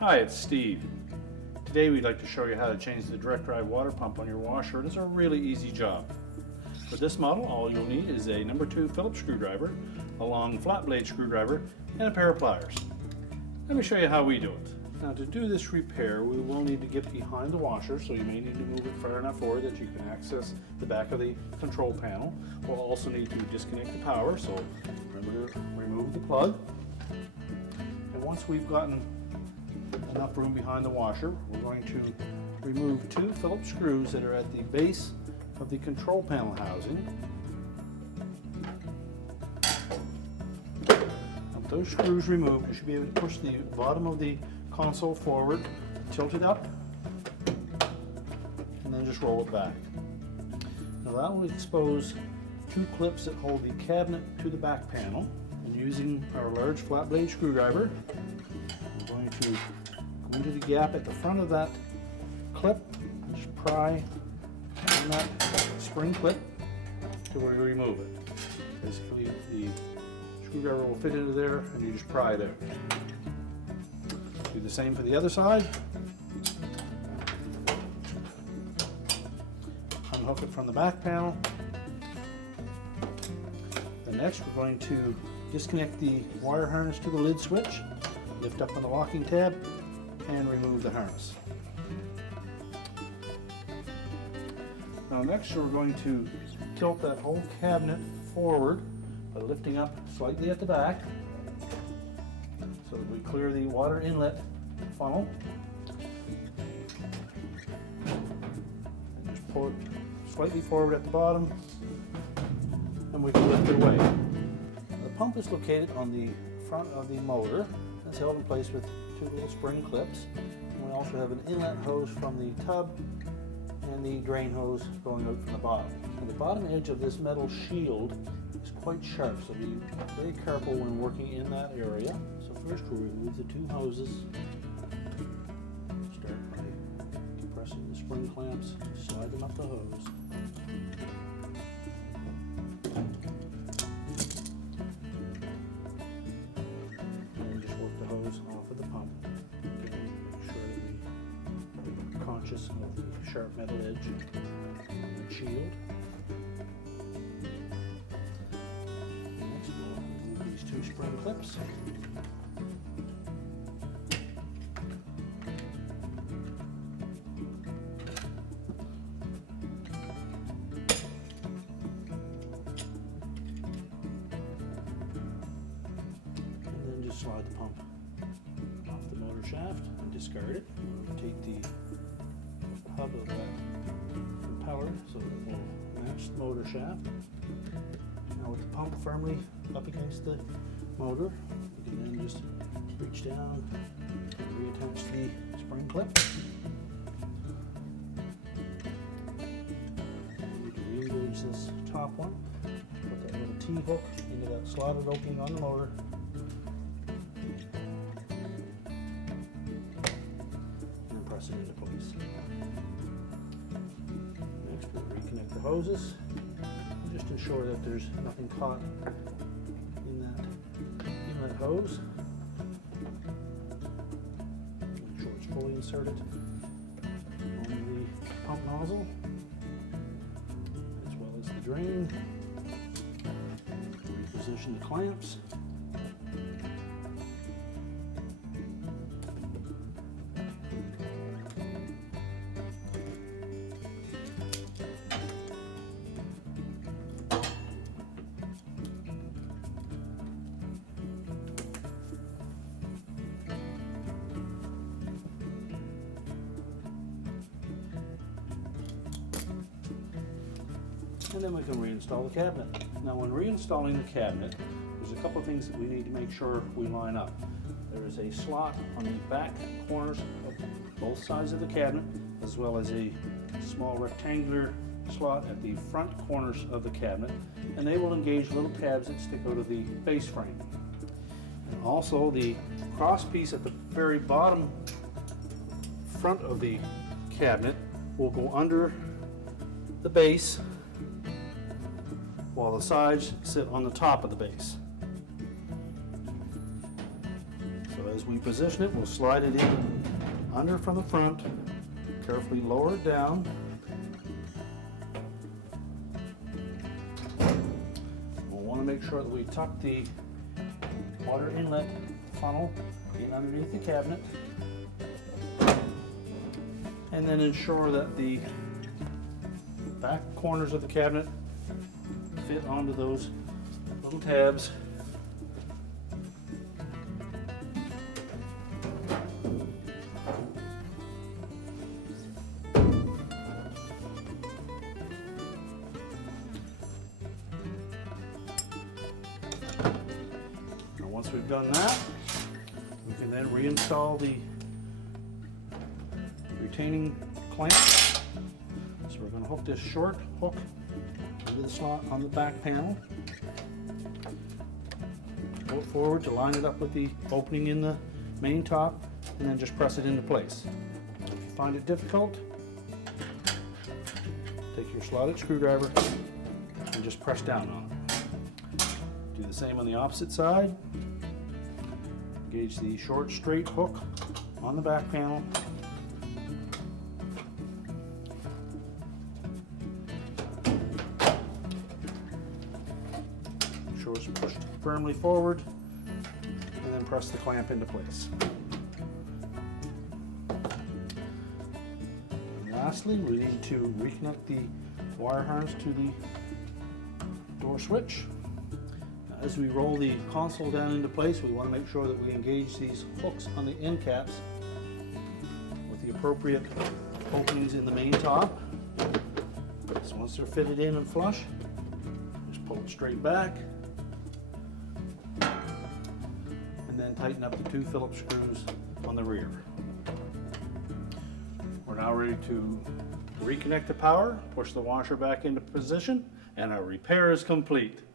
Hi, it's Steve. Today we'd like to show you how to change the direct drive water pump on your washer. It's a really easy job. For this model, all you'll need is a number 2 Phillips screwdriver, a long flat blade screwdriver, and a pair of pliers. Let me show you how we do it. Now to do this repair, we will need to get behind the washer, so you may need to move it far enough forward that you can access the back of the control panel. We'll also need to disconnect the power, so remember to remove the plug. And once we've gotten enough room behind the washer, we're going to remove 2 Phillips screws that are at the base of the control panel housing. With those screws removed, you should be able to push the bottom of the console forward, tilt it up, and then just roll it back. Now that will expose 2 clips that hold the cabinet to the back panel. And using our large flat blade screwdriver, we're going to go into the gap at the front of that clip and just pry on that spring clip to where you remove it. Basically, the screwdriver will fit into there and you just pry there. Do the same for the other side. Unhook it from the back panel. Then next we're going to disconnect the wire harness to the lid switch, lift up on the locking tab, and remove the harness. Now next we're going to tilt that whole cabinet forward by lifting up slightly at the back so that we clear the water inlet funnel. And just pull it slightly forward at the bottom and we can lift it away. The pump is located on the front of the motor. It's held in place with 2 little spring clips. And we also have an inlet hose from the tub and the drain hose going out from the bottom. And the bottom edge of this metal shield is quite sharp, so be very careful when working in that area. So first we'll remove the 2 hoses. Start by compressing the spring clamps, slide them up the hose. And just work the hose off of the pump. Make sure that we're conscious of the sharp metal edge on the shield. Next we'll remove these 2 spring clips. Slide the pump off the motor shaft and discard it. Take the hub of that impeller so it will match the motor shaft. Now with the pump firmly up against the motor, you can then just reach down and reattach the spring clip. You need to re-engage this top one. Put that little T-hook into that slotted opening on the motor. Press it into place. Next we'll reconnect the hoses and just ensure that there's nothing caught in that inlet hose. Make sure it's fully inserted on the pump nozzle as well as the drain. Reposition the clamps. And then we can reinstall the cabinet. Now when reinstalling the cabinet, there's a couple of things that we need to make sure we line up. There is a slot on the back corners of both sides of the cabinet, as well as a small rectangular slot at the front corners of the cabinet, and they will engage little tabs that stick out of the base frame. And also the cross piece at the very bottom front of the cabinet will go under the base while the sides sit on the top of the base. So As we position it, we'll slide it in under from the front, carefully lower it down. We'll want to make sure that we tuck the water inlet funnel in underneath the cabinet, and then ensure that the back corners of the cabinet fit onto those little tabs. Now once we've done that, we can then reinstall the retaining clamp. So we're going to hook this short hook into the slot on the back panel. Pull it forward to line it up with the opening in the main top, and then just press it into place. If you find it difficult, take your slotted screwdriver and just press down on it. Do the same on the opposite side. Engage the short straight hook on the back panel. Make sure it's pushed firmly forward, and then press the clamp into place. And lastly, we need to reconnect the wire harness to the door switch. As we roll the console down into place, we want to make sure that we engage these hooks on the end caps with the appropriate openings in the main top. So once they're fitted in and flush, just pull it straight back, and then tighten up the 2 Phillips screws on the rear. We're now ready to reconnect the power, push the washer back into position, and our repair is complete.